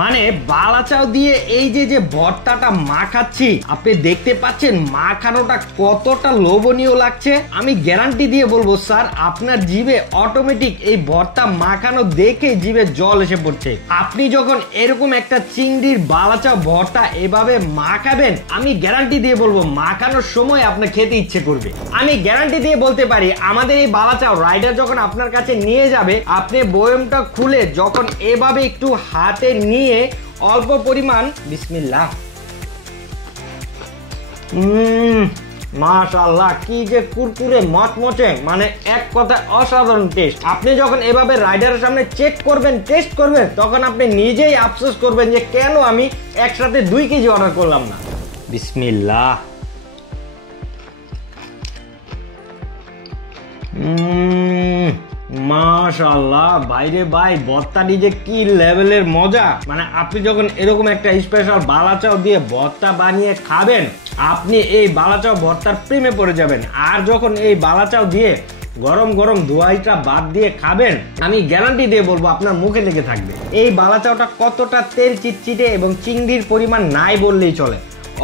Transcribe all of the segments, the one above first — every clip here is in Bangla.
মানে বালাচাও দিয়ে এই যে ভর্তাটা মাখাচ্ছি, আপনি দেখতে পাচ্ছেন মাখানোটা কতটা লোভনীয় লাগছে। আমি গ্যারান্টি দিয়ে বলবো স্যার, আপনার জিভে অটোমেটিক এই ভর্তা মাখানো দেখে জিভে জল এসে পড়ছে। আপনি যখন এরকম একটা চিংড়ির বালাচাও ভর্তা এভাবে মাখাবেন, আমি গ্যারান্টি দিয়ে বলবো মাখানোর সময় আপনার খেতে ইচ্ছে করবে। আমি গ্যারান্টি দিয়ে বলতে পারি, আমাদের এই বালাচাও রাইডার যখন আপনার কাছে নিয়ে যাবে, আপনি বয়মটা খুলে যখন এভাবে একটু হাতে নিয়ে অল্প পরিমাণ বিসমিল্লাহ, মাশাআল্লাহ, কি যে কুরকুরে মচমচে, মানে এক কথায় অসাধারণ টেস্ট। আপনি যখন এভাবে রাইডারের সামনে চেক করবেন, টেস্ট করবেন, তখন আপনি নিজেই আফসোস করবেন যে কেন আমি একসাথে 2 কেজি অর্ডার করলাম না। বিসমিল্লাহ। মাশাআল্লাহ, বাইরে ভাই ভর্তাটি যে কি লেভেলের মজা। মানে আপনি যখন এরকম একটা স্পেশাল বালাচাও দিয়ে ভর্তা বানিয়ে খাবেন, আপনি এই বালাচাও ভর্তার প্রেমে পড়ে যাবেন। আর যখন এই বালাচাও দিয়ে গরম গরম দোয়াইটা বাদ দিয়ে খাবেন, আমি গ্যারান্টি দিয়ে বলবো আপনার মুখে লেগে থাকবে। এই বালাচাওটা কতটা তেল চিটচিটে এবং চিংড়ির পরিমাণ নাই বললেই চলে।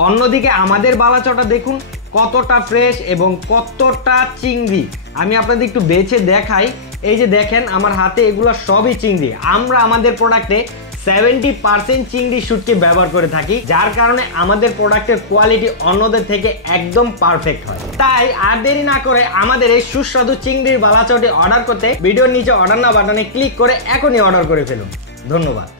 অন্যদিকে আমাদের বালাচাওটা দেখুন কতটা ফ্রেশ এবং কতটা চিংড়ি। আমি আপনাদের একটু বেছে দেখাই। এই যে দেখেন আমার হাতে, এগুলো সবই চিংড়ি। আমরা আমাদের প্রোডাক্টে 70% চিংড়ি শুটকি ব্যবহার করে থাকি, যার কারণে আমাদের প্রোডাক্টের কোয়ালিটি অন্যদের থেকে একদম পারফেক্ট হয়। তাই আর দেরি না করে আমাদের এই সুস্বাদু চিংড়ির বালাচাওটি অর্ডার করতে ভিডিওর নিচে অর্ডার নাও বাটনে ক্লিক করে এখনই অর্ডার করে ফেলুন। ধন্যবাদ।